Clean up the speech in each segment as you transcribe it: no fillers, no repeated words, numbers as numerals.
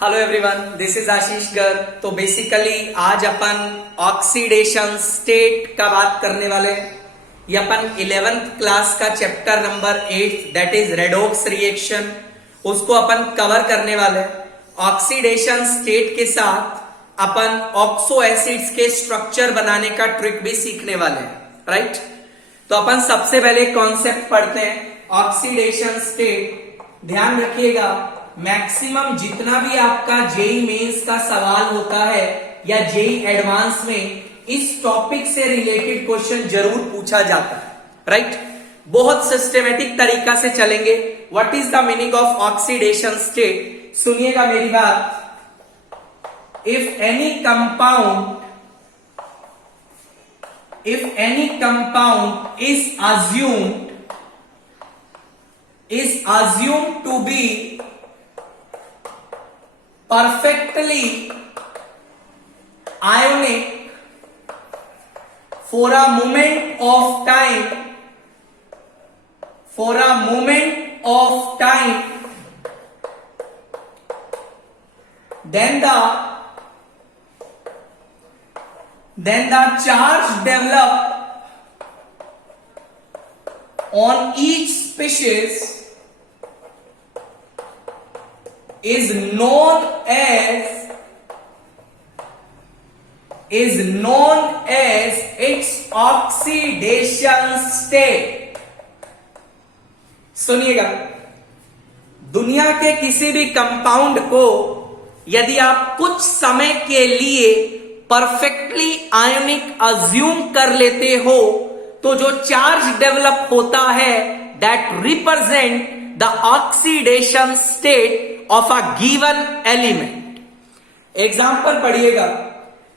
Hello everyone, this is आशीष गर्ग। तो basically आज अपन oxidation state का बात करने वाले हैं। ये अपन 11th क्लास का chapter number 8 that is redox reaction, उसको अपन कवर करने वाले हैं। ऑक्सीडेशन स्टेट के साथ अपन ऑक्सो एसिड्स के स्ट्रक्चर बनाने का ट्रिक भी सीखने वाले हैं, राइट। तो अपन सबसे पहले कॉन्सेप्ट पढ़ते हैं ऑक्सीडेशन स्टेट। ध्यान रखिएगा, मैक्सिमम जितना भी आपका जेई मेंस का सवाल होता है या जेई एडवांस में इस टॉपिक से रिलेटेड क्वेश्चन जरूर पूछा जाता है, राइट। बहुत सिस्टमेटिक तरीका से चलेंगे। What is the meaning of oxidation state? सुनिएगा मेरी बात। If any compound is assumed to be perfectly ionic for a moment of time, then the charge developed on each species is known as its oxidation state। सुनिएगा, दुनिया के किसी भी compound को यदि आप कुछ समय के लिए परफेक्टली आयोनिक अज्यूम कर लेते हो तो जो चार्ज डेवलप होता है that represent the oxidation state of a given element. Example पढ़िएगा।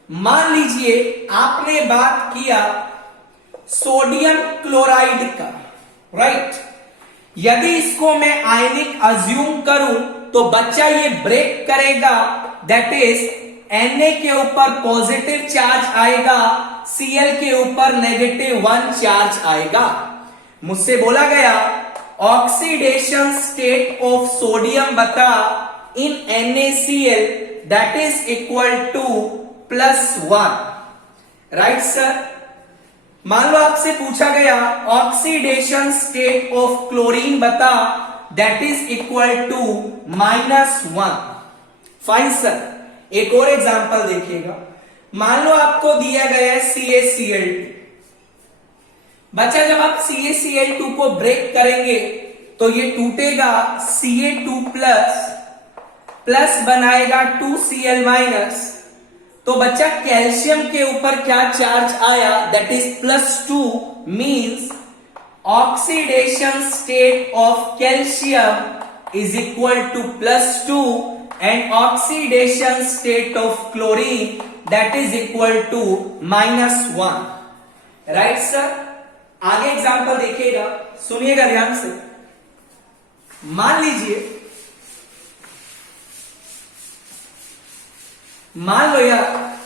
मान लीजिए आपने बात किया सोडियम क्लोराइड का, राइट। यदि इसको मैं आयनिक अज्यूम करूं तो बच्चा ये ब्रेक करेगा, दैट इज Na के ऊपर पॉजिटिव चार्ज आएगा, Cl के ऊपर -1 चार्ज आएगा। मुझसे बोला गया ऑक्सीडेशन स्टेट ऑफ सोडियम बता in NaCl that is equal to +1, right sir. मान लो आपसे पूछा गया ऑक्सीडेशन स्टेट ऑफ क्लोरीन बता that is equal to -1, fine sir. एक और एग्जांपल देखिएगा। मान लो आपको दिया गया है CaCl2। बच्चा जब आप CaCl2 को ब्रेक करेंगे तो ये टूटेगा, Ca2 प्लस बनाएगा 2Cl-। तो बच्चा कैल्शियम के ऊपर क्या चार्ज आया, that is +2, means oxidation state of calcium is equal to +2 and oxidation state of chlorine that is equal to -1, right sir. आगे एग्जांपल देखिएगा, सुनिएगा ध्यान से। मान लो यार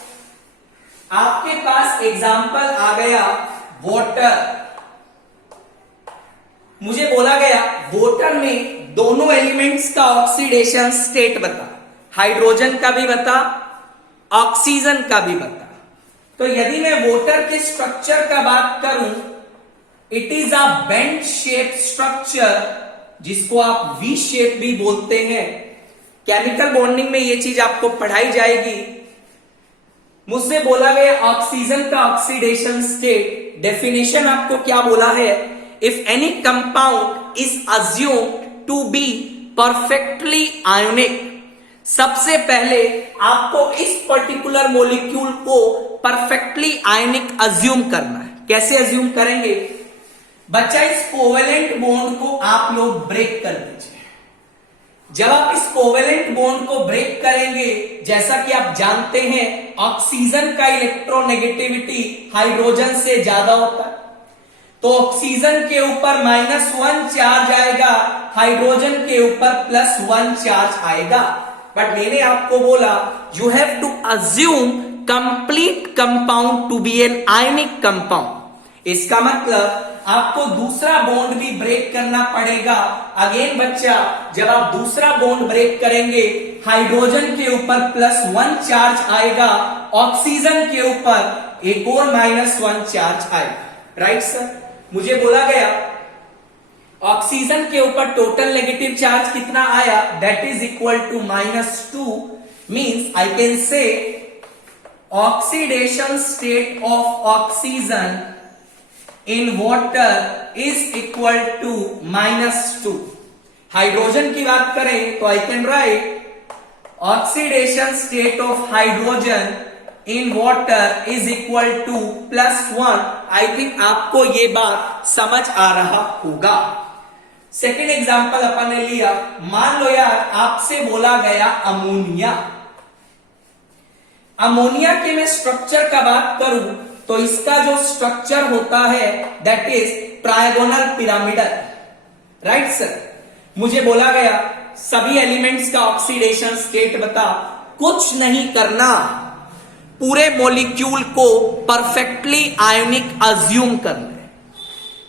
आपके पास एग्जांपल आ गया वाटर। मुझे बोला गया वाटर में दोनों एलिमेंट्स का ऑक्सीडेशन स्टेट बता, हाइड्रोजन का भी बता, ऑक्सीजन का भी बता। तो यदि मैं वाटर के स्ट्रक्चर का बात करूं, it is a bent shape structure, जिसको आप वी शेप भी बोलते हैं। केमिकल बॉन्डिंग में ये चीज आपको पढ़ाई जाएगी। मुझसे बोला गया ऑक्सीजन का ऑक्सीडेशन स्टेट, डेफिनेशन आपको क्या बोला है, if any compound is assumed to be perfectly ionic. सबसे पहले आपको इस पर्टिकुलर मॉलिक्यूल को परफेक्टली आयोनिक अज्यूम करना है। कैसे अज्यूम करेंगे बच्चा? इस कोवेलेंट बॉन्ड को आप लोग ब्रेक कर दीजिए। जब आप इस कोवेलेंट बॉन्ड को ब्रेक करेंगे, जैसा कि आप जानते हैं ऑक्सीजन का इलेक्ट्रोनेगेटिविटी हाइड्रोजन से ज्यादा होता है, तो ऑक्सीजन के ऊपर -1 चार्ज आएगा, हाइड्रोजन के ऊपर +1 चार्ज आएगा। बट मैंने आपको बोला you have to assume complete compound to be an ionic compound. इसका मतलब आपको दूसरा बॉन्ड भी ब्रेक करना पड़ेगा। अगेन बच्चा, जब आप दूसरा बॉन्ड ब्रेक करेंगे, हाइड्रोजन के ऊपर +1 चार्ज आएगा, ऑक्सीजन के ऊपर एक और -1 चार्ज आएगा। राइट सर, मुझे बोला गया ऑक्सीजन के ऊपर टोटल नेगेटिव चार्ज कितना आया, that is equal to -2, means I can say oxidation state of oxygen in water is equal to -2। Hydrogen की बात करें तो I can write oxidation state of hydrogen in water is equal to +1। I think आपको ये बात समझ आ रहा होगा। सेकेंड एग्जाम्पल अपन ने लिया, मान लो यार आपसे बोला गया अमोनिया। अमोनिया के मैं स्ट्रक्चर का बात करूं तो इसका जो स्ट्रक्चर होता है that is trigonal pyramidal. Right sir, मुझे बोला गया सभी एलिमेंट्स का ऑक्सीडेशन स्टेट बता, कुछ नहीं करना, पूरे मॉलिक्यूल को परफेक्टली आयोनिक अज्यूम करना है।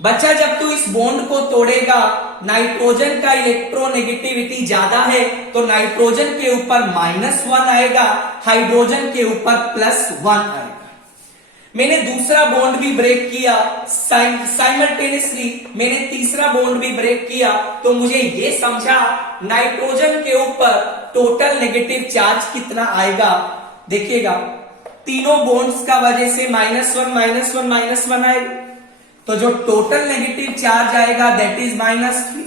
बच्चा, जब तू इस बॉन्ड को तोड़ेगा, नाइट्रोजन का इलेक्ट्रोनेगेटिविटी ज्यादा है तो नाइट्रोजन के ऊपर -1 आएगा, हाइड्रोजन के ऊपर +1 आएगा। मैंने दूसरा बॉन्ड भी ब्रेक किया, साइमल्टेनियसली मैंने तीसरा बॉन्ड भी ब्रेक किया, तो मुझे ये समझा नाइट्रोजन के ऊपर टोटल नेगेटिव चार्ज कितना आएगा। देखिएगा तीनों बॉन्ड्स का वजह से -1 -1 आएगा, तो जो टोटल नेगेटिव चार्ज आएगा दैट इज -3।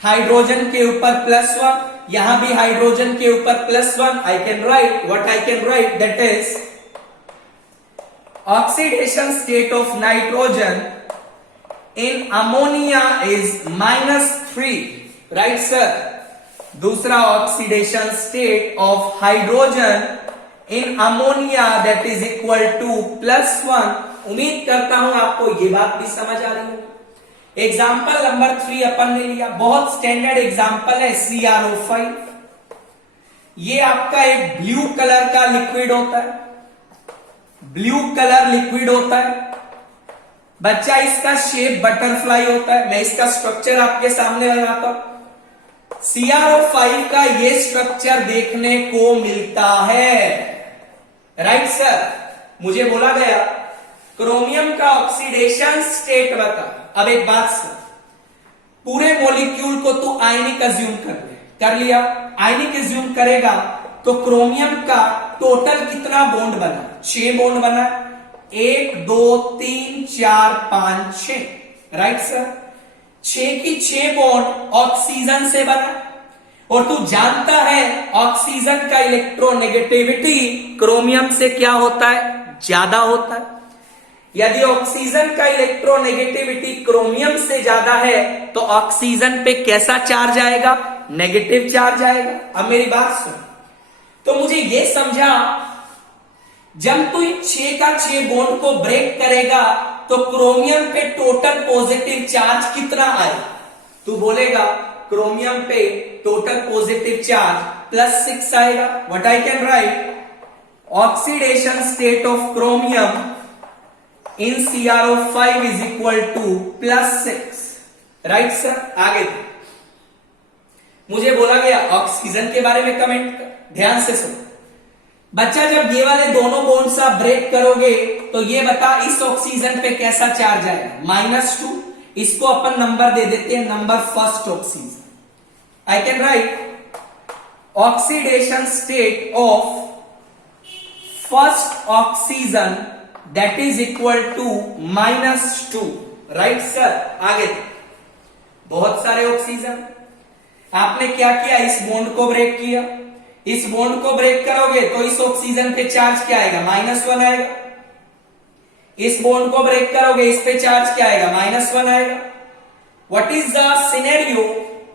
हाइड्रोजन के ऊपर +1, यहां भी हाइड्रोजन के ऊपर +1। आई can right what I can right, that is oxidation state of nitrogen in ammonia is -3, right sir। दूसरा oxidation state of hydrogen in ammonia that is equal to +1। उम्मीद करता हूं आपको ये बात भी समझ आ रही है। एग्जाम्पल नंबर 3 अपन ने लिया, बहुत स्टैंडर्ड एग्जाम्पल है CrO5। ये आपका एक ब्लू कलर का लिक्विड होता है, ब्लू कलर लिक्विड होता है बच्चा, इसका शेप बटरफ्लाई होता है। मैं इसका स्ट्रक्चर आपके सामने लगाता हूं। CrO5 का ये स्ट्रक्चर देखने को मिलता है। राइट सर, मुझे बोला गया क्रोमियम का ऑक्सीडेशन स्टेट बता। अब एक बात सुन, पूरे मॉलिक्यूल को तू आयनिक अज्यूम कर लिया। आयनिक अज्यूम करेगा तो क्रोमियम का टोटल कितना बॉन्ड बना, 6 बॉन्ड बना, 1 2 3 4 5 6। राइट सर, 6 की 6 बॉन्ड ऑक्सीजन से बना, और तू जानता है ऑक्सीजन का इलेक्ट्रोनेगेटिविटी क्रोमियम से क्या होता है, ज्यादा होता है। यदि ऑक्सीजन का इलेक्ट्रोनेगेटिविटी क्रोमियम से ज्यादा है तो ऑक्सीजन पे कैसा चार्ज आएगा, नेगेटिव चार्ज आएगा। अब मेरी बात सुन, तो मुझे यह समझा जब तू 6 का 6 बॉन्ड को ब्रेक करेगा तो क्रोमियम पे टोटल पॉजिटिव चार्ज कितना आएगा। तू बोलेगा क्रोमियम पे टोटल पॉजिटिव चार्ज +6 आएगा। What I can write, oxidation state of chromium in CrO5 is equal to +6। Right sir, आगे मुझे बोला गया ऑक्सीजन के बारे में कमेंट कर, ध्यान से सुनो बच्चा। जब ये वाले दोनों बॉन्ड्स आप ब्रेक करोगे तो ये बता इस ऑक्सीजन पे कैसा चार्ज आएगा, -2। इसको अपन नंबर दे देते हैं, number first oxygen. I can write oxidation state of first oxygen that is equal to -2। Right sir, आगे बहुत सारे ऑक्सीजन, आपने क्या किया, इस बॉन्ड को ब्रेक किया। इस बॉन्ड को ब्रेक करोगे तो इस ऑक्सीजन पे चार्ज क्या आएगा, -1 आएगा। इस बॉन्ड को ब्रेक करोगे, इस पे चार्ज क्या आएगा, -1 आएगा। What is the scenario,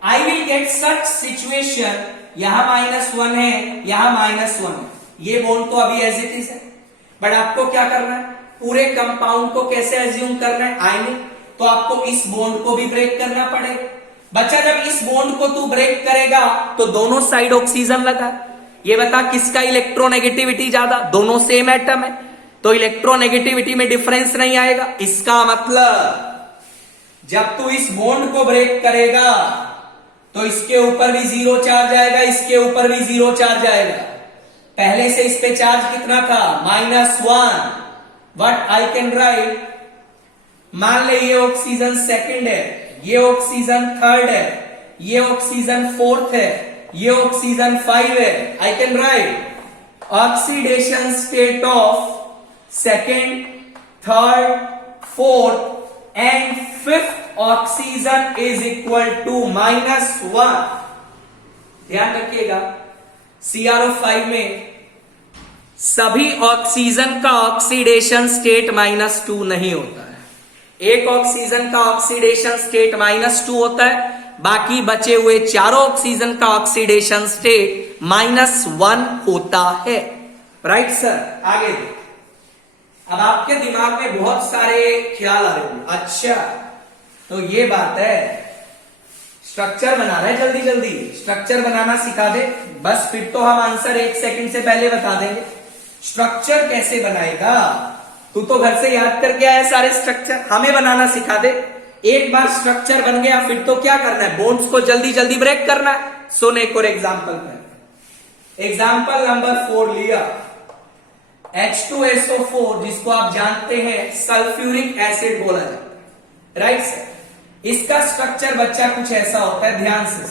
I will get such situation, यहां -1 है, यहां -1 है। ये बॉन्ड तो अभी एज इट इज है, बट आपको क्या करना है, पूरे कंपाउंड को कैसे एज्यूम करना है, आयनिक। तो आपको इस बॉन्ड को भी ब्रेक करना पड़ेगा। बच्चा, जब इस बॉन्ड को तू ब्रेक करेगा तो दोनों साइड ऑक्सीजन लगा, ये बता किसका इलेक्ट्रोनेगेटिविटी ज्यादा, दोनों सेम एटम है। तो इलेक्ट्रोनेगेटिविटी में डिफरेंस नहीं आएगा। इसका मतलब जब तू इस बॉन्ड को ब्रेक करेगा तो इसके ऊपर भी जीरो चार्ज आएगा, इसके ऊपर भी जीरो चार्ज आएगा। पहले से इस पे चार्ज कितना था? -1। वट आई कैन राइट, मान ले ये ऑक्सीजन सेकंड है, ये ऑक्सीजन थर्ड है, ये ऑक्सीजन फोर्थ है, ये ऑक्सीजन 5 है। I can write oxidation state of second, third, fourth and fifth oxygen is equal to -1। ध्यान रखिएगा, CrO5 में सभी ऑक्सीजन का ऑक्सीडेशन स्टेट -2 नहीं होता है। एक ऑक्सीजन का ऑक्सीडेशन स्टेट -2 होता है, बाकी बचे हुए चारों ऑक्सीजन का ऑक्सीडेशन स्टेट -1 होता है। राइट सर, आगे देखिए। अब आपके दिमाग में बहुत सारे ख्याल आ रहे होंगे। अच्छा, तो ये बात है, स्ट्रक्चर बना रहे हैं, जल्दी जल्दी स्ट्रक्चर बनाना सिखा दे। बस फिर तो हम आंसर 1 सेकंड से पहले बता देंगे। स्ट्रक्चर कैसे बनाएगा? तू तो घर से याद करके आया सारे स्ट्रक्चर, हमें बनाना सिखा दे। एक बार स्ट्रक्चर बन गया फिर तो क्या करना है? बॉन्ड्स को जल्दी जल्दी ब्रेक करना है। सुन एक और एग्जाम्पल कर, एग्जाम्पल नंबर 4 लिया, H2SO4, जिसको आप जानते हैं सल्फ्यूरिक एसिड बोला जाता है। राइट सर, इसका स्ट्रक्चर बच्चा कुछ ऐसा होता है, ध्यान से।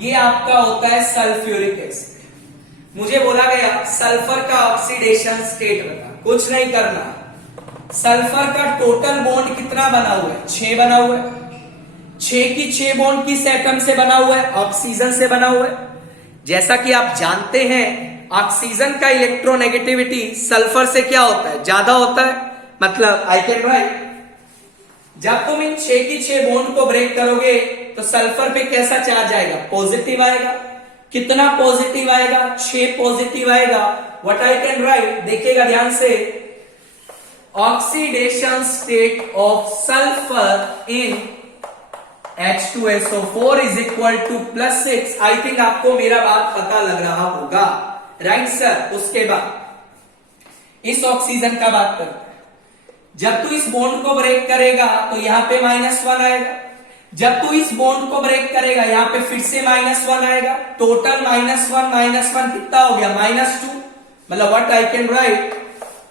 ये आपका होता है सल्फ्यूरिक एसिड। मुझे बोला गया सल्फर का ऑक्सीडेशन स्टेट बता, कुछ नहीं करना। सल्फर का टोटल बॉन्ड कितना बना हुआ है? 6 बना हुआ है। 6 की 6 बॉन्ड किस एटम से बना हुआ है? ऑक्सीजन से बना हुआ है। जैसा कि आप जानते हैं ऑक्सीजन का इलेक्ट्रोनेगेटिविटी सल्फर से क्या होता है? ज्यादा होता है। मतलब आई कैन राइट, जब तुम इन 6 की 6 बॉन्ड को ब्रेक करोगे तो सल्फर पे कैसा चार्ज आएगा? पॉजिटिव आएगा। कितना पॉजिटिव आएगा? 6 पॉजिटिव आएगा। व्हाट आई कैन राइट, देखिएगा ध्यान से, oxidation state of sulphur in H2SO4 is equal to +6। I think आपको मेरा बात पता लग रहा होगा। राइट सर, उसके बाद इस ऑक्सीजन का बात करते हैं। जब तू इस बॉन्ड को ब्रेक करेगा तो यहां पे -1 आएगा। जब तू इस बॉन्ड को ब्रेक करेगा यहां पे फिर से -1 आएगा। टोटल -1 कितना हो गया? -2। मतलब what I can write,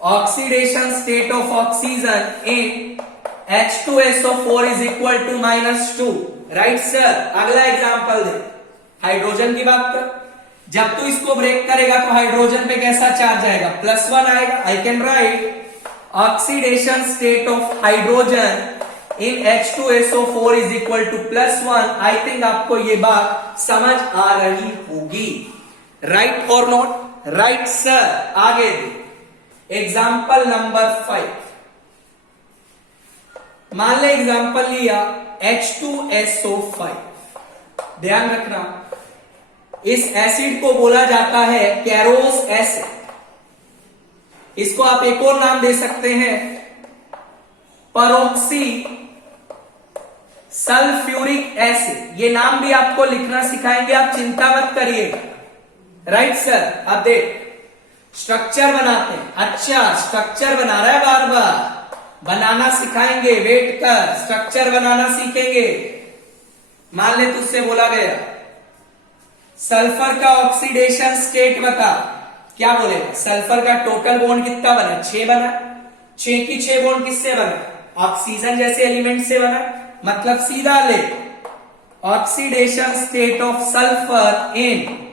oxidation state of oxygen in H2SO4 is equal to -2। Right sir, अगला एग्जांपल दे, हाइड्रोजन की बात कर। जब तू इसको ब्रेक करेगा तो हाइड्रोजन पे कैसा चार्ज आएगा? +1 आएगा। I can write oxidation state of hydrogen in H2SO4 is equal to +1। I think आपको ये बात समझ आ रही होगी। राइट और नॉट? राइट सर, आगे एग्जाम्पल नंबर 5। मान ले एग्जाम्पल लिया H2SO5। ध्यान रखना, इस एसिड को बोला जाता है कैरोस एसिड। इसको आप एक और नाम दे सकते हैं, परऑक्सी सल्फ्यूरिक एसिड। ये नाम भी आपको लिखना सिखाएंगे, आप चिंता मत करिएगा। राइट सर, अब देख स्ट्रक्चर बनाते हैं। अच्छा, स्ट्रक्चर बना रहा है, बार बार बनाना सिखाएंगे, वेट कर, स्ट्रक्चर बनाना सीखेंगे। मान ले तुझसे बोला गया सल्फर का ऑक्सीडेशन स्टेट बता, क्या बोलेगा? सल्फर का टोटल बॉन्ड कितना बना? 6 बना। 6 की 6 बॉन्ड किससे बना? ऑक्सीजन जैसे एलिमेंट से बना। मतलब सीधा ले, oxidation state of sulphur in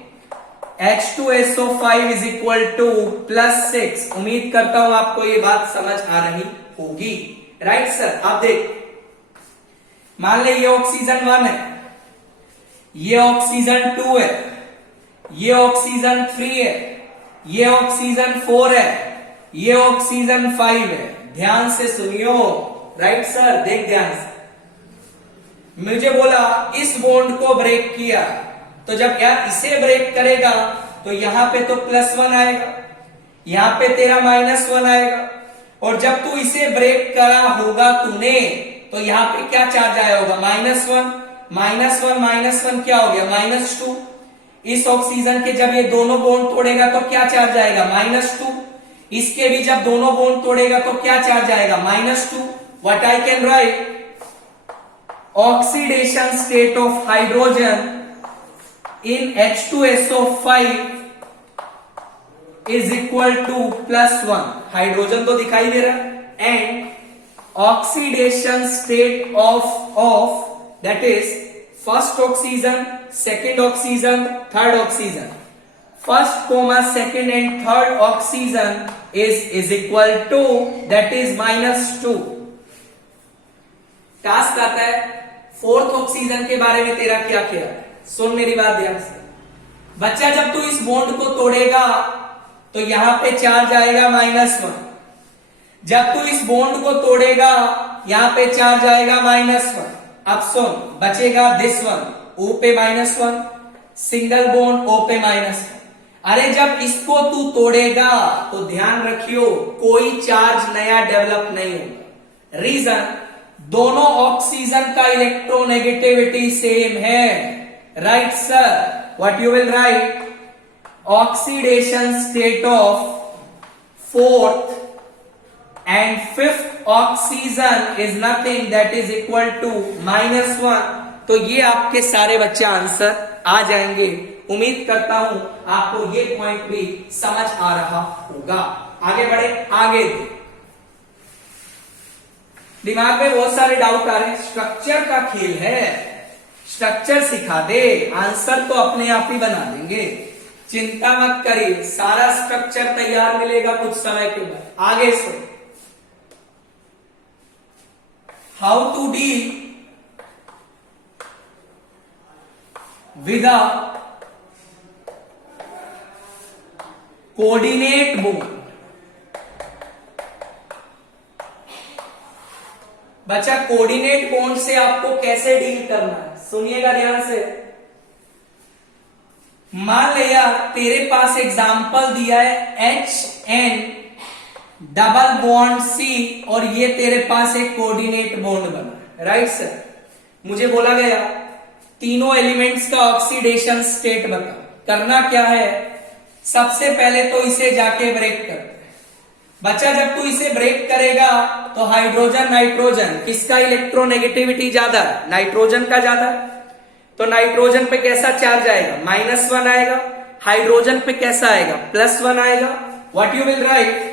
H2SO5 is equal to +6। उम्मीद करता हूं आपको ये बात समझ आ रही होगी। राइट सर, अब देख, मान ले ये ऑक्सीजन 1 है, ये ऑक्सीजन 2 है, ये ऑक्सीजन 3 है, ये ऑक्सीजन 4 है, ये ऑक्सीजन 5 है। ध्यान से सुनियो। राइट सर, देख ध्यान से, मुझे बोला इस बॉन्ड को ब्रेक किया, तो जब यार इसे ब्रेक करेगा तो यहां पे तो +1 आएगा, यहां पे तेरा -1 आएगा। और जब तू इसे ब्रेक करा होगा तूने, तो यहां पे क्या चार्ज आया होगा? -1 -1 -1 क्या हो गया? -2। इस ऑक्सीजन के जब ये दोनों बॉन्ड तोड़ेगा तो क्या चार्ज आएगा, -2। इसके भी जब दोनों बॉन्ड तोड़ेगा तो क्या चार्ज आएगा, -2। What I can write, oxidation state of hydrogen in H2SO5 is equal to +1। Hydrogen तो दिखाई दे रहा है, and oxidation state of that is first oxygen, second oxygen, third oxygen, first comma second and third oxygen is equal to that is -2। Task आता है fourth oxygen के बारे में तेरा क्या किया, सुन मेरी बात ध्यान से बच्चा। जब तू इस बॉन्ड को तोड़ेगा तो यहां पे चार्ज आएगा -1। जब तू इस बॉन्ड को तोड़ेगा यहां पे चार्ज आएगा -1। अब सुन, बचेगा दिस वन, O पे -1, सिंगल बॉन्ड O पे -1। अरे जब इसको तू तोड़ेगा तो ध्यान रखियो कोई चार्ज नया डेवलप नहीं होगा। रीजन, दोनों ऑक्सीजन का इलेक्ट्रोनेगेटिविटी सेम है। Right sir, what you will write, oxidation state of fourth and fifth oxygen is nothing that is equal to -1। तो ये आपके सारे बच्चे आंसर आ जाएंगे। उम्मीद करता हूं आपको ये पॉइंट भी समझ आ रहा होगा। आगे बढ़े, आगे दिमाग में बहुत सारे डाउट आ रहे हैं। स्ट्रक्चर का खेल है, स्ट्रक्चर सिखा दे, आंसर तो अपने आप ही बना देंगे, चिंता मत करिए, सारा स्ट्रक्चर तैयार मिलेगा कुछ समय के बाद। आगे से how to deal with a coordinate bond। बच्चा कोऑर्डिनेट बॉन्ड से आपको कैसे डील करना है, सुनिएगा ध्यान से। मान लिया तेरे पास एग्जाम्पल दिया है HN डबल बॉन्ड C और ये तेरे पास एक कोऑर्डिनेट बॉन्ड बना। राइट सर, मुझे बोला गया तीनों एलिमेंट्स का ऑक्सीडेशन स्टेट बता। करना क्या है, सबसे पहले तो इसे जाके ब्रेक करते हैं। बच्चा जब तू इसे ब्रेक करेगा तो हाइड्रोजन नाइट्रोजन किसका इलेक्ट्रोनेगेटिविटी ज्यादा है, नाइट्रोजन का ज्यादा है। तो नाइट्रोजन पे कैसा चार्ज आएगा, -1 आएगा। हाइड्रोजन पे कैसा आएगा, +1 आएगा। What you will write,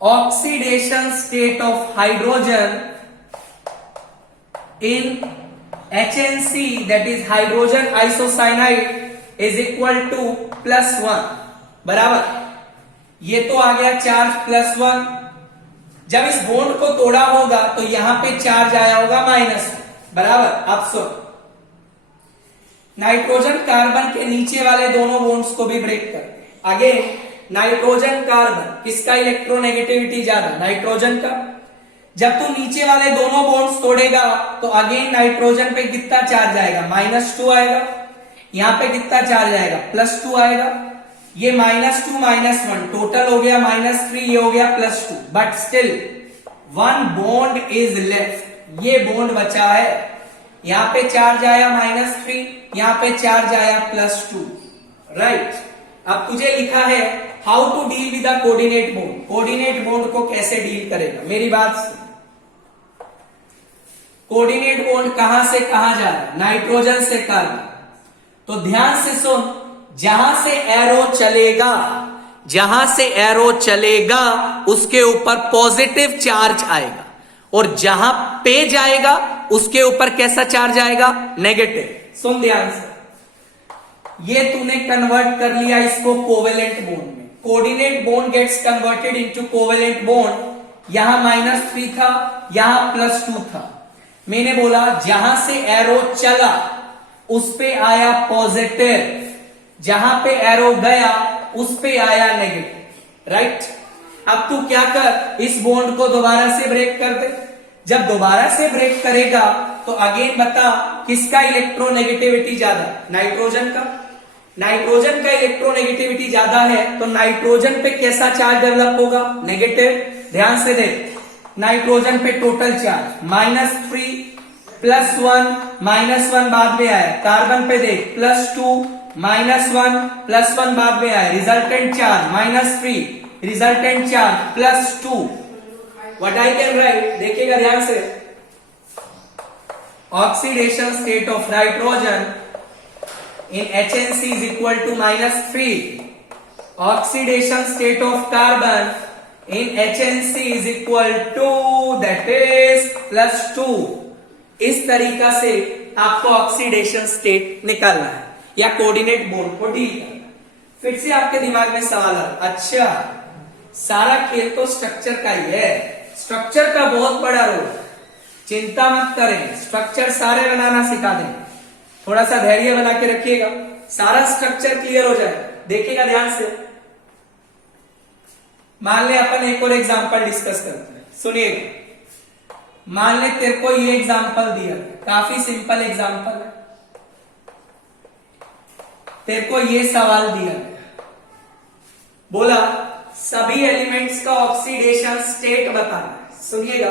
oxidation state of hydrogen in HNC that is hydrogen isocyanide is equal to +1 बराबर। ये तो आ गया चार्ज +1। जब इस बॉन्ड को तोड़ा होगा तो यहां पे चार्ज आया होगा -1 बराबर। अब सुन, नाइट्रोजन कार्बन के नीचे वाले दोनों बॉन्ड्स को भी ब्रेक करते हैं। अगेन नाइट्रोजन कार्बन किसका इलेक्ट्रोनेगेटिविटी ज्यादा, नाइट्रोजन का। जब तू नीचे वाले दोनों बॉन्ड्स तोड़ेगा तो अगेन नाइट्रोजन पे कितना चार्ज आएगा, -2 आएगा। यहां पे कितना चार्ज आएगा, +2 आएगा। ये -2 -1 टोटल हो गया -3, ये हो गया +2। But still one bond is left, ये बॉन्ड बचा है। यहां पे चार्ज आया -3, यहां पे चार्ज आया +2। राइट, अब तुझे लिखा है how to deal with the coordinate bond. Coordinate bond को कैसे डील करेगा, मेरी बात सुन। कोऑर्डिनेट बॉन्ड कहां से कहां जा रहा है, नाइट्रोजन से कार्बन। तो ध्यान से सुन, जहां से एरो चलेगा, जहां से एरो चलेगा उसके ऊपर पॉजिटिव चार्ज आएगा, और जहां पे जाएगा उसके ऊपर कैसा चार्ज आएगा, नेगेटिव। सुन ध्यान से, ये तूने कन्वर्ट कर लिया इसको कोवेलेंट बॉन्ड में। Coordinate bond gets converted into covalent bond. यहां -3 था, यहां +2 था। मैंने बोला जहां से एरो चला उस पे आया पॉजिटिव, जहां पे एरो गया उस पे आया नेगेटिव। राइट, अब तू क्या कर, इस बॉन्ड को दोबारा से ब्रेक कर दे। जब दोबारा से ब्रेक करेगा तो अगेन बता किसका इलेक्ट्रोनेगेटिविटी ज्यादा, नाइट्रोजन का। नाइट्रोजन का इलेक्ट्रोनेगेटिविटी ज्यादा है तो नाइट्रोजन पे कैसा चार्ज डेवलप होगा, नेगेटिव। ध्यान से देख, नाइट्रोजन पे टोटल चार्ज -3 +1 -1 बाद में आया, कार्बन पे देख +2 -1 +1 बाद में आया, resultant charge -3, resultant charge +2। What I can right, देखिएगा ध्यान से, oxidation state of nitrogen in HNC is equal to -3, oxidation state of carbon in HNC is equal to that is +2। इस तरीका से आपको ऑक्सीडेशन स्टेट निकालना है या कोऑर्डिनेट बॉन्ड को डील करना है। फिर से आपके दिमाग में सवाल आ, अच्छा सारा खेल तो स्ट्रक्चर का ही है, स्ट्रक्चर का बहुत बड़ा रोल, चिंता मत करें, स्ट्रक्चर सारे बनाना सिखा दें, थोड़ा सा धैर्य बना के रखिएगा, सारा स्ट्रक्चर क्लियर हो जाए। देखिएगा ध्यान से, मान ले अपन एक और एग्जांपल डिस्कस करते हैं, सुनिएगा। मान ले तेरे को ये एग्जांपल दिया, काफी सिंपल एग्जांपल है, तेरे को ये सवाल दिया, बोला सभी एलिमेंट्स का ऑक्सीडेशन स्टेट बताना है। सुनिएगा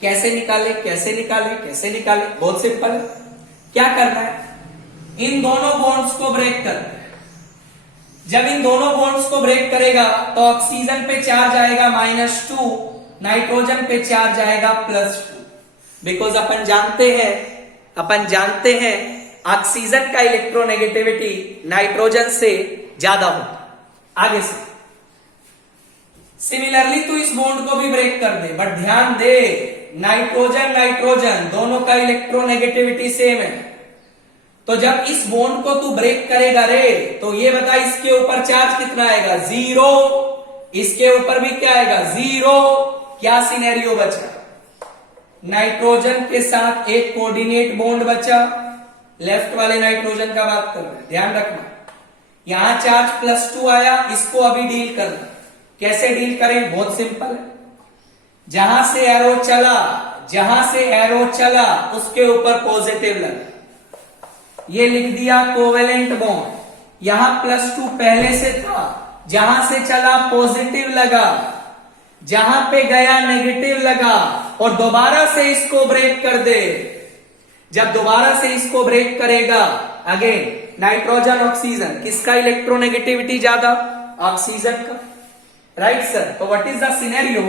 कैसे निकाले कैसे निकाले कैसे निकाले, बहुत सिंपल है। क्या करना है, इन दोनों बॉन्ड्स को ब्रेक करना है। जब इन दोनों बॉन्ड्स को ब्रेक करेगा तो ऑक्सीजन पे चार्ज आएगा -2, नाइट्रोजन पे चार्ज आएगा +2। बिकॉज अपन जानते हैं ऑक्सीजन का इलेक्ट्रोनेगेटिविटी नाइट्रोजन से ज्यादा होता है। आगे से सिमिलरली तू इस बॉन्ड को भी ब्रेक कर दे, बट ध्यान दे नाइट्रोजन दोनों का इलेक्ट्रोनेगेटिविटी सेम है। तो जब इस बॉन्ड को तू ब्रेक करेगा रे, तो ये बता इसके ऊपर चार्ज कितना आएगा, 0, इसके ऊपर भी क्या आएगा, 0। क्या सिनेरियो बचा, नाइट्रोजन के साथ एक कोऑर्डिनेट बॉन्ड बचा, लेफ्ट वाले नाइट्रोजन का बात कर रहे हैं, ध्यान रखना। यहां चार्ज +2 आया, इसको अभी डील करना। कैसे डील करें, बहुत सिंपल है, जहां से एरो चला उसके ऊपर पॉजिटिव लगा, ये लिख दिया कोवेलेंट बॉन्ड। यहां +2 पहले से था, जहां से चला पॉजिटिव लगा, जहां पे गया नेगेटिव लगा, और दोबारा से इसको ब्रेक कर दे। जब दोबारा से इसको ब्रेक करेगा, अगेन नाइट्रोजन ऑक्सीजन, किसका इलेक्ट्रोनेगेटिविटी ज्यादा, ऑक्सीजन का, राइट सर। तो what is the scenario,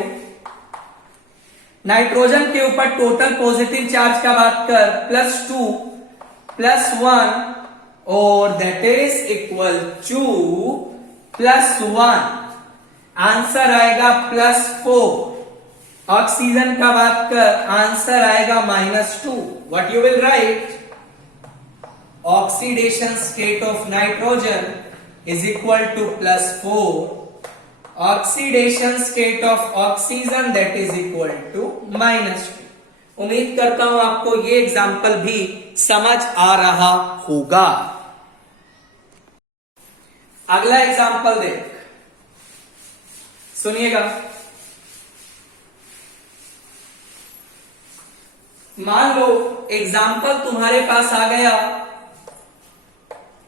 nitrogen के ऊपर टोटल पॉजिटिव चार्ज का बात कर, +2 +1 और that is equal to +1, answer आएगा +4। ऑक्सीजन का बात कर, आंसर आएगा -2। What you will write, oxidation state of nitrogen is equal to +4, oxidation state of oxygen that is equal to -2। उम्मीद करता हूं आपको ये एग्जाम्पल भी समझ आ रहा होगा। अगला एग्जाम्पल देख, सुनिएगा। मान लो एग्जाम्पल तुम्हारे पास आ गया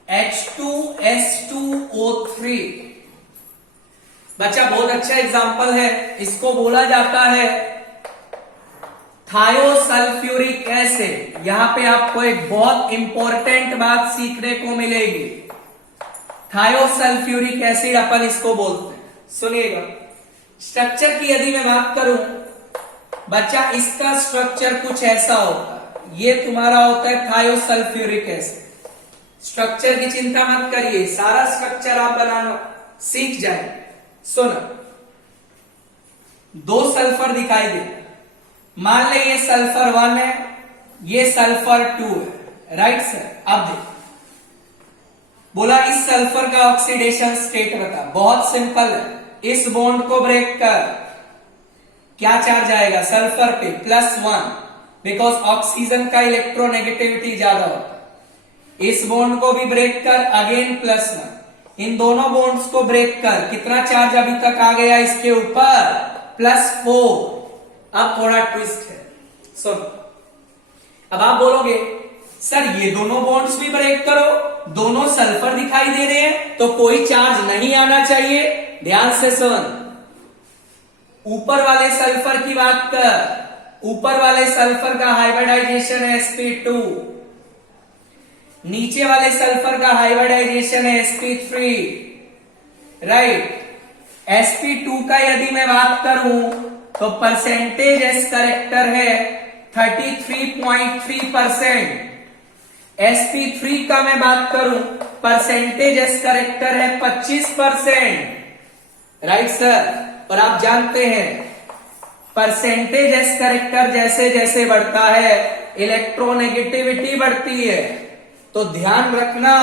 H2S2O3। बच्चा बहुत अच्छा एग्जाम्पल है, इसको बोला जाता है थायोसल्फ्यूरिक एसिड। यहां पे आपको एक बहुत इंपॉर्टेंट बात सीखने को मिलेगी, थायोसल्फ्यूरिक एसिड अपन इसको बोलते हैं। सुनिएगा, स्ट्रक्चर की यदि मैं बात करूं बच्चा, इसका स्ट्रक्चर कुछ ऐसा होता है, ये तुम्हारा होता है थायोसल्फ्यूरिक एसिड। स्ट्रक्चर की चिंता मत करिए, सारा स्ट्रक्चर आप बनाना सीख जाए। सुनो, 2 सल्फर दिखाई दे, मान ले ये सल्फर 1 है, ये सल्फर 2 है, राइट सर। अब देख, बोला इस सल्फर का ऑक्सीडेशन स्टेट बता। बहुत सिंपल है, इस बॉन्ड को ब्रेक कर, क्या चार्ज आएगा सल्फर पे, +1, बिकॉज ऑक्सीजन का इलेक्ट्रोनेगेटिविटी ज्यादा होता है। इस बॉन्ड को भी ब्रेक कर, अगेन +1, इन दोनों बॉन्ड्स को ब्रेक कर, कितना चार्ज अभी तक आ गया इसके ऊपर, +4। अब थोड़ा ट्विस्ट है, सुन। अब आप बोलोगे सर ये दोनों बॉन्ड्स भी ब्रेक करो, दोनों सल्फर दिखाई दे रहे हैं, तो कोई चार्ज नहीं आना चाहिए। ध्यान से सुन, ऊपर वाले सल्फर की बात कर, ऊपर वाले सल्फर का हाइब्रिडाइजेशन है sp2, नीचे वाले सल्फर का हाइब्रिडाइजेशन है sp3, राइट। sp2 का यदि मैं बात करूं तो परसेंटेज एस करेक्टर है 33.3%। sp3 का मैं बात करूं परसेंटेज एस करेक्टर है 25%, राइट सर। और आप जानते हैं परसेंटेज एस करेक्टर जैसे जैसे बढ़ता है इलेक्ट्रोनेगेटिविटी बढ़ती है। तो ध्यान रखना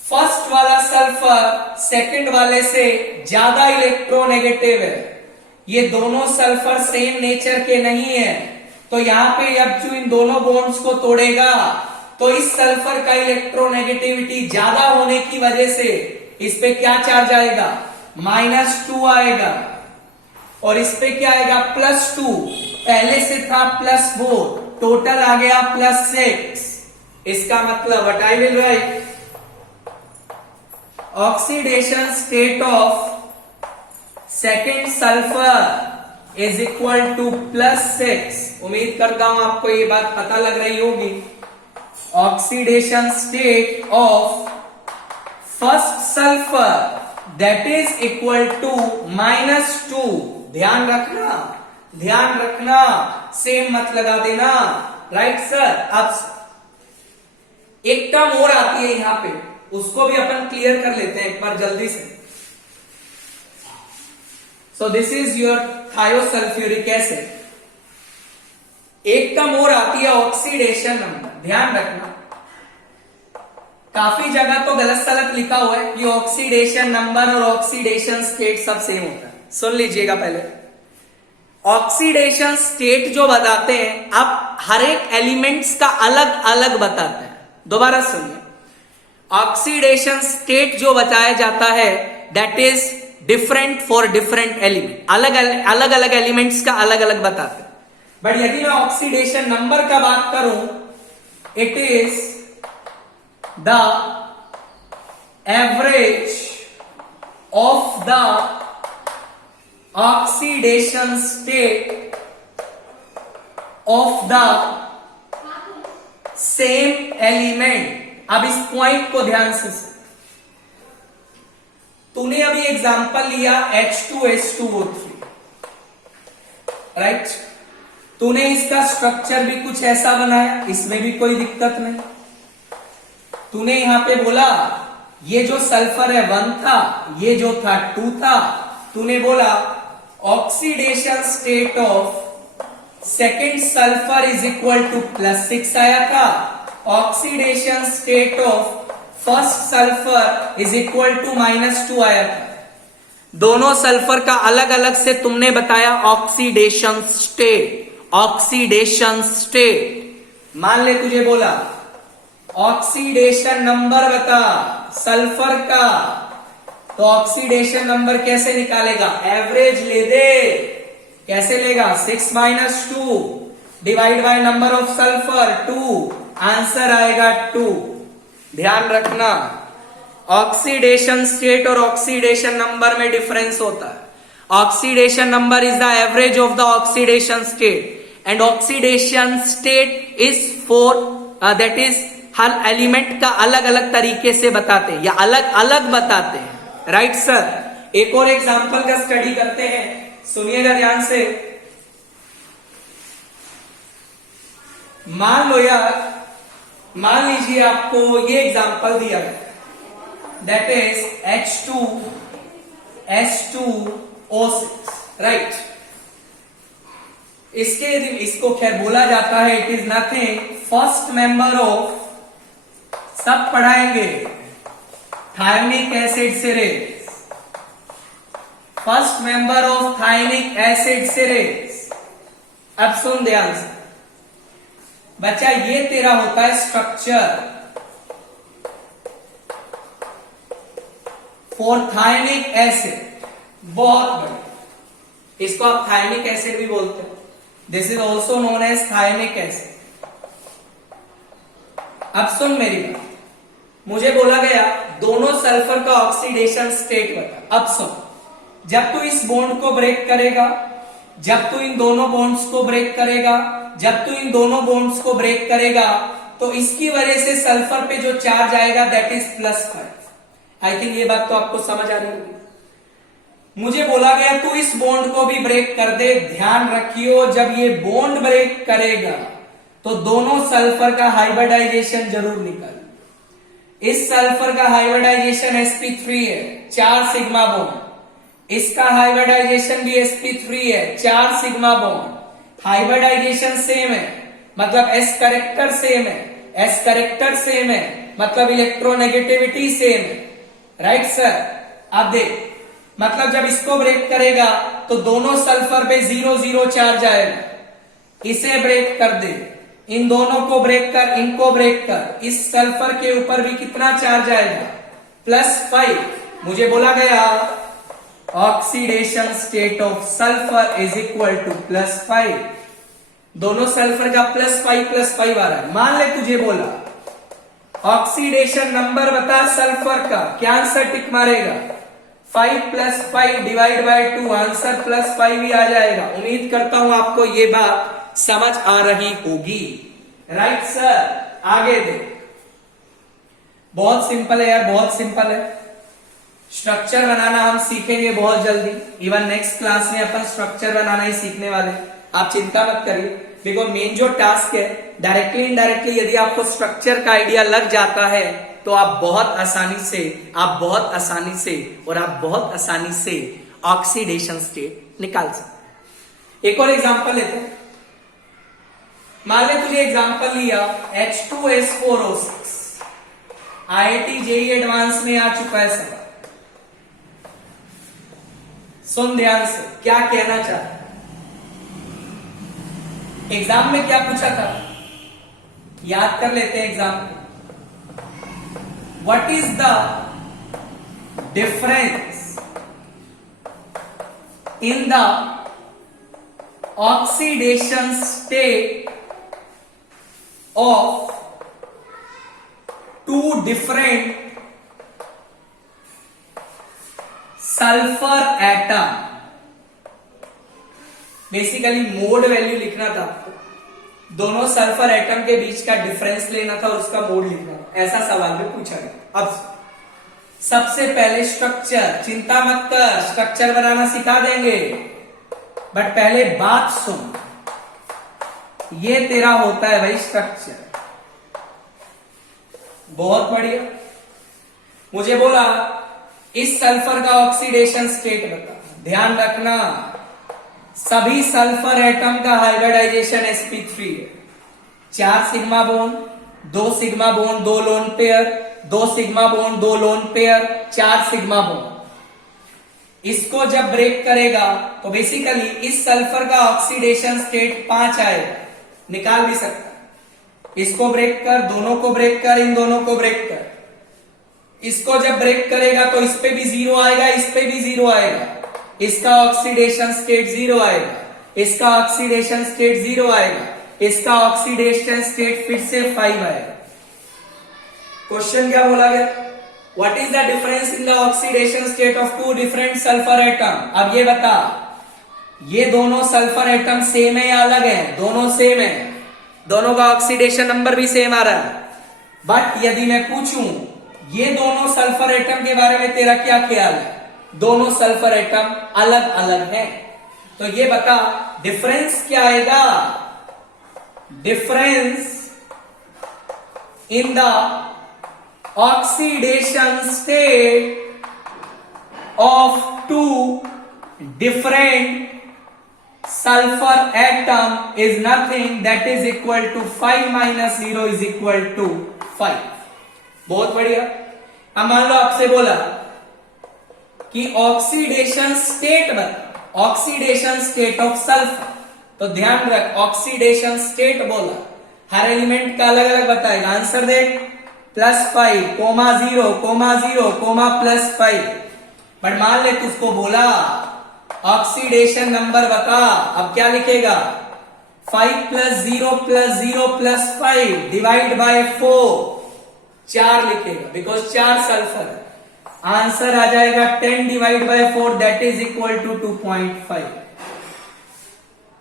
फर्स्ट वाला सल्फर सेकंड वाले से ज्यादा इलेक्ट्रोनेगेटिव है। ये दोनों सल्फर सेम नेचर के नहीं है, तो यहां पे अब जो इन दोनों बॉन्ड्स को तोड़ेगा तो इस सल्फर का इलेक्ट्रोनेगेटिविटी ज्यादा होने की वजह से इस पे क्या चार्ज आएगा, -2 आएगा, और इस पे क्या आएगा +2। पहले से था +4, टोटल आ गया +6। इसका मतलब what I will write, oxidation state of second sulphur is equal to +6। उम्मीद करता हूं आपको ये बात पता लग रही होगी। Oxidation state of first sulphur that is equal to -2। ध्यान रखना, ध्यान रखना, सेम मत लगा देना, राइट सर। अब एक टर्म और आती है यहां पे, उसको भी अपन क्लियर कर लेते हैं एक बार जल्दी से। So this is your thiosulphuric acid. एक टर्म और आती है ऑक्सीडेशन नंबर, ध्यान रखना। काफी जगह तो गलत सलत लिखा हुआ है कि ऑक्सीडेशन नंबर और ऑक्सीडेशन स्टेट सब सेम होता है। सुन लीजिएगा पहले, ऑक्सीडेशन स्टेट जो बताते हैं आप हर एक एलिमेंट्स का अलग अलग बताते हैं। दोबारा सुनिए, ऑक्सीडेशन स्टेट जो बताया जाता है that is different for different element, अलग अलग एलिमेंट्स का अलग अलग बताते हैं। बट यदि मैं ऑक्सीडेशन नंबर का बात करूं, it is the average of the oxidation state of the same element. अब इस पॉइंट को ध्यान से तूने अभी एग्जांपल लिया H2S2O3, राइट। तूने इसका स्ट्रक्चर भी कुछ ऐसा बनाया, इसमें भी कोई दिक्कत नहीं। तूने यहां पे बोला ये जो सल्फर है 1 था, ये जो था 2 था। तूने बोला oxidation state of second sulphur is equal to +6 आया था, oxidation state of first sulphur is equal to -2 आया था। दोनों सल्फर का अलग अलग से तुमने बताया ऑक्सीडेशन स्टेट। ऑक्सीडेशन स्टेट मान ले तुझे बोला ऑक्सीडेशन नंबर बता सल्फर का, तो ऑक्सीडेशन नंबर कैसे निकालेगा, एवरेज ले दे। कैसे लेगा, 6 - 2 divide by number of sulphur 2, answer आएगा 2। ध्यान रखना, ऑक्सीडेशन स्टेट और ऑक्सीडेशन नंबर में डिफरेंस होता है। Oxidation number is the average of the oxidation state and oxidation state is for that is her element का अलग अलग तरीके से बताते हैं या अलग अलग बताते हैं, राइट सर। एक और एग्जांपल का स्टडी करते हैं, सुनिएगा ध्यान से। मान लो यार, मान लीजिए आपको ये एग्जांपल दिया गया दैट इज H2S2O6, राइट। इसको खैर बोला जाता है it is nothing first member of, सब पढ़ाएंगे, thionic acid series, first member of thionic acid series. अब सुन ध्यान से बच्चा, ये तेरा होता है स्ट्रक्चर फॉर थायनिक एसिड, बहुत बड़ा। इसको आप थायनिक एसिड भी बोलते हैं, this is also known as thionic acid. अब सुन मेरी बात, मुझे बोला गया दोनों सल्फर का ऑक्सीडेशन स्टेट बता। अब सुन, जब तू इस बॉन्ड को ब्रेक करेगा जब तू इन दोनों बॉन्ड्स को ब्रेक करेगा, तो इसकी वजह से सल्फर पे जो चार्ज आएगा दैट इज +5। आई थिंक ये बात तो आपको समझ आ रही होगी। मुझे बोला गया तू इस बॉन्ड को भी ब्रेक कर दे। ध्यान रखियो, जब ये बॉन्ड ब्रेक करेगा तो दोनों सल्फर का हाइब्रिडाइजेशन जरूर निकल। इस सल्फर का हाइब्रिडाइजेशन sp3 है, 4 सिग्मा बॉन्ड। इसका हाइब्रिडाइजेशन भी sp3 है, 4 सिग्मा बॉन्ड। हाइब्रिडाइजेशन सेम है, मतलब s करेक्टर सेम है, मतलब इलेक्ट्रोनेगेटिविटी सेम है। Right sir. अब देख, मतलब जब इसको ब्रेक करेगा तो दोनों सल्फर पे 0 चार्ज आएगा। इसे ब्रेक कर दे, इन दोनों को ब्रेक कर, इनको ब्रेक कर, इस सल्फर के ऊपर भी कितना चार्ज आएगा? +5। मुझे बोला गया oxidation state of sulphur is equal to +5। दोनों सल्फर का +5 आ रहा है। मान ले तुझे बोला ऑक्सीडेशन नंबर बता सल्फर का, क्या आंसर टिक मारेगा? 5 + 5 डिवाइड बाय 2, आंसर +5 ही आ जाएगा। उम्मीद करता हूं आपको ये बात समझ आ रही होगी। Right sir. आगे देख, बहुत सिंपल है यार, बहुत सिंपल है। स्ट्रक्चर बनाना हम सीखेंगे बहुत जल्दी। इवन नेक्स्ट क्लास में अपन स्ट्रक्चर बनाना ही सीखने वाले, आप चिंता मत करिए। देखो, मेन जो टास्क है, डायरेक्टली इनडायरेक्टली यदि आपको स्ट्रक्चर का आइडिया लग जाता है तो आप बहुत आसानी से ऑक्सीडेशन स्टेट निकाल सकते। एक और एग्जांपल लेते हैं। मान ले तुझे एग्जांपल लिया H2S4O6। IIT JEE एडवांस में आ चुका है सवाल। सुन ध्यान से, क्या कहना चाहता है। एग्जाम में क्या पूछा था, याद कर लेते हैं एग्जाम में। What is the difference in the oxidation state of two different sulfur atom? Basically mode value लिखना था आपको, दोनों सल्फर एटम के बीच का डिफरेंस लेना था और उसका मोड लिखना था। ऐसा सवाल में पूछा गया। अब सबसे पहले स्ट्रक्चर, चिंता मत कर, स्ट्रक्चर बनाना सिखा देंगे, बट पहले बात सुन। ये तेरा होता है भाई स्ट्रक्चर। बहुत बढ़िया। मुझे बोला इस सल्फर का ऑक्सीडेशन स्टेट बता। ध्यान रखना, सभी सल्फर एटम का हाइब्रिडाइजेशन sp3 है। 4 sigma bond, 2 sigma bond, 2 lone pair, 2 sigma bond, 2 lone pair, 4 sigma bond. इसको जब ब्रेक करेगा तो बेसिकली इस सल्फर का ऑक्सीडेशन स्टेट 5 आएगा। निकाल भी सकता। इसको ब्रेक कर, दोनों को ब्रेक कर, इन दोनों को ब्रेक कर। इसको जब ब्रेक करेगा तो इस पे भी 0 आएगा, इस पे भी 0 आएगा। इसका ऑक्सीडेशन स्टेट 0 आएगा, इसका ऑक्सीडेशन स्टेट 0 आएगा, इसका ऑक्सीडेशन स्टेट फिर से 5 आएगा। क्वेश्चन क्या बोला गया? What is the difference in the oxidation state of two different sulphur atom? अब ये बता, ये दोनों सल्फर एटम सेम है या अलग है? दोनों सेम है, दोनों का ऑक्सीडेशन नंबर भी सेम आ रहा है। बट यदि मैं पूछूं ये दोनों सल्फर एटम के बारे में तेरा क्या ख्याल है? दोनों सल्फर एटम अलग अलग हैं, तो ये बता डिफरेंस क्या आएगा? Difference in the oxidation state of two different sulphur atom is nothing that is equal to 5 - 0 is equal to 5। बहुत बढ़िया। अब मान लो आपसे बोला कि ऑक्सीडेशन स्टेट बता, ऑक्सीडेशन स्टेट ऑफ सल्फर। तो ध्यान रख, ऑक्सीडेशन स्टेट बोला, हर एलिमेंट का अलग अलग बताएगा। आंसर देख, +5, (0, 0, +5। बट मान ले तुझको बोला ऑक्सीडेशन नंबर बता, अब क्या लिखेगा? 5 + 0 + 0 + 5 डिवाइड बाय 4, 4 लिखेगा, बिकॉज 4 सल्फर है। आंसर आ जाएगा 10 divide by 4 that is equal to 2.5।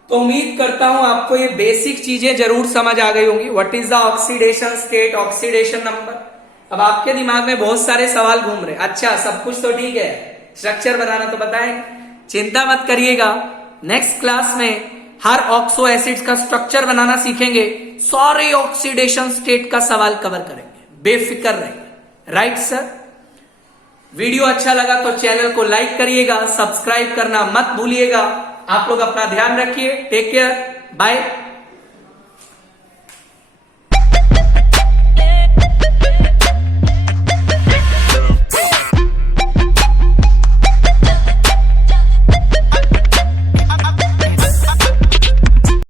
तो उम्मीद करता हूं आपको ये बेसिक चीजें जरूर समझ आ गई होंगी। What is the oxidation state, oxidation number. अब आपके दिमाग में बहुत सारे सवाल घूम रहे, अच्छा सब कुछ तो ठीक है, स्ट्रक्चर बनाना तो बताएं, चिंता मत करिएगा। नेक्स्ट क्लास में हर ऑक्सो एसिड्स का स्ट्रक्चर बनाना सीखेंगे, सारे ऑक्सीडेशन स्टेट का सवाल कवर करेंगे, बेफिक्र रहिए। Right sir. वीडियो अच्छा लगा तो चैनल को लाइक करिएगा, सब्सक्राइब करना मत भूलिएगा। आप लोग अपना ध्यान रखिए, टेक केयर, बाय।